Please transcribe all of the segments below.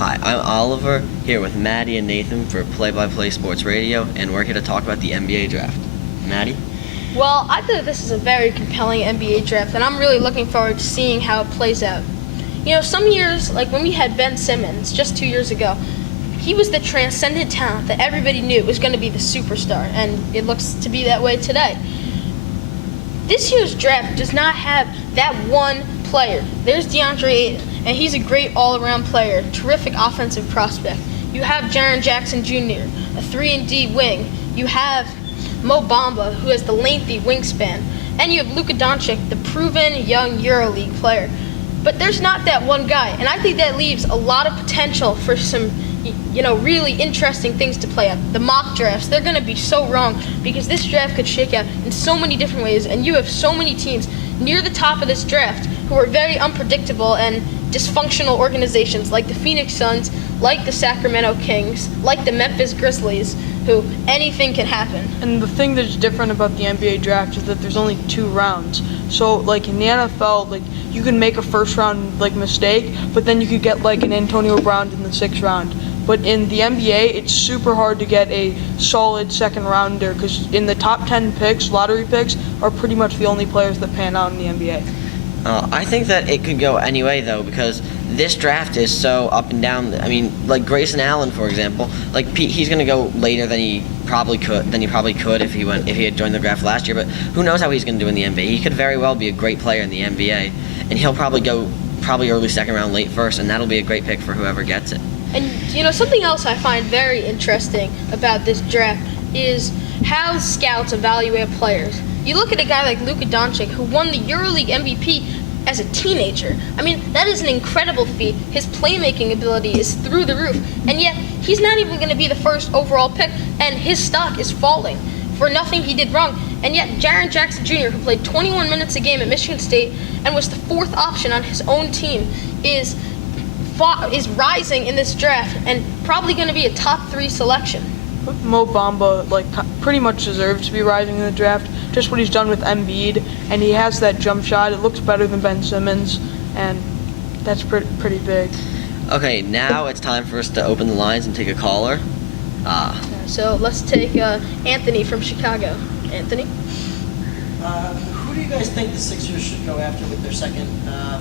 Hi, I'm Oliver, here with Maddie and Nathan for Play by Play Sports Radio, and we're here to talk about the NBA draft. Maddie? Well, I think this is a very compelling NBA draft, and I'm really looking forward to seeing how it plays out. You know, some years, like when we had Ben Simmons just 2 years ago, he was the transcendent talent that everybody knew was going to be the superstar, and it looks to be that way today. This year's draft does not have that one player. There's DeAndre Ayton, and he's a great all-around player, terrific offensive prospect. You have Jaren Jackson Jr., a 3-and-D wing. You have Mo Bamba, who has the lengthy wingspan. And you have Luka Doncic, the proven young EuroLeague player. But there's not that one guy, and I think that leaves a lot of potential for some, really interesting things to play out. The mock drafts, they're going to be so wrong because this draft could shake out in so many different ways, and you have so many teams near the top of this draft who are very unpredictable and dysfunctional organizations like the Phoenix Suns, like the Sacramento Kings, like the Memphis Grizzlies, who anything can happen. And the thing that's different about the NBA draft is that there's only 2 rounds. So like in the NFL, you can make a first round mistake, but then you could get an Antonio Brown in the 6th round. But in the NBA, it's super hard to get a solid second rounder because in the top 10 picks, lottery picks are pretty much the only players that pan out in the NBA. I think that it could go any way, though, because this draft is so up and down. I mean, like Grayson Allen, for example, he's going to go later than he probably could if he had joined the draft last year. But who knows how he's going to do in the NBA? He could very well be a great player in the NBA, and he'll probably go early second round, late first, and that'll be a great pick for whoever gets it. And something else I find very interesting about this draft is how scouts evaluate players. You look at a guy like Luka Doncic, who won the EuroLeague MVP as a teenager. I mean, that is an incredible feat. His playmaking ability is through the roof, and yet he's not even going to be the first overall pick, and his stock is falling for nothing he did wrong. And yet Jaren Jackson Jr., who played 21 minutes a game at Michigan State and was the 4th option on his own team, is rising in this draft and probably going to be a top 3 selection. Mo Bamba pretty much deserves to be rising in the draft. Just what he's done with Embiid, and he has that jump shot. It looks better than Ben Simmons, and that's pretty big. Okay, now it's time for us to open the lines and take a caller. So let's take Anthony from Chicago. Anthony? Who do you guys think the Sixers should go after with their second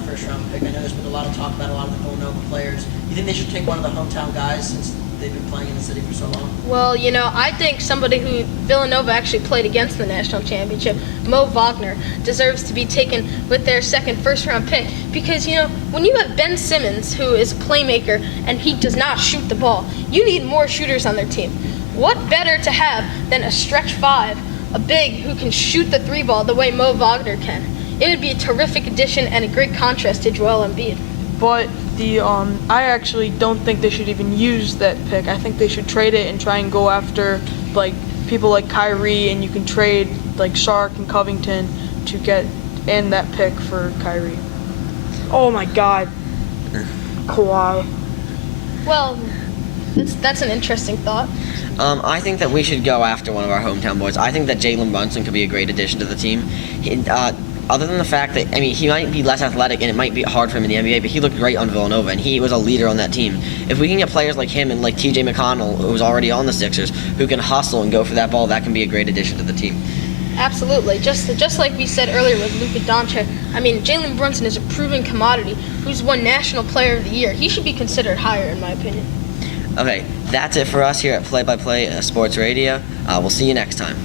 first-round pick? I know there's been a lot of talk about a lot of the Villanova players. You think they should take one of the hometown guys since they've been playing in the city for so long? Well, I think somebody who Villanova actually played against the national championship, Mo Wagner, deserves to be taken with their second first-round pick because, when you have Ben Simmons, who is a playmaker, and he does not shoot the ball, you need more shooters on their team. What better to have than a stretch 5, a big who can shoot the 3 ball the way Mo Wagner can? It would be a terrific addition and a great contrast to Joel Embiid. But I actually don't think they should even use that pick. I think they should trade it and try and go after people like Kyrie, and you can trade Sark and Covington to get in that pick for Kyrie. Oh my God, Kawhi. Well, that's an interesting thought. I think that we should go after one of our hometown boys. I think that Jalen Brunson could be a great addition to the team. Other than the fact that, he might be less athletic and it might be hard for him in the NBA, but he looked great on Villanova, and he was a leader on that team. If we can get players like him and like T.J. McConnell, who's already on the Sixers, who can hustle and go for that ball, that can be a great addition to the team. Absolutely. Just like we said earlier with Luka Doncic, Jalen Brunson is a proven commodity who's won National Player of the Year. He should be considered higher, in my opinion. Okay, that's it for us here at Play by Play Sports Radio. We'll see you next time.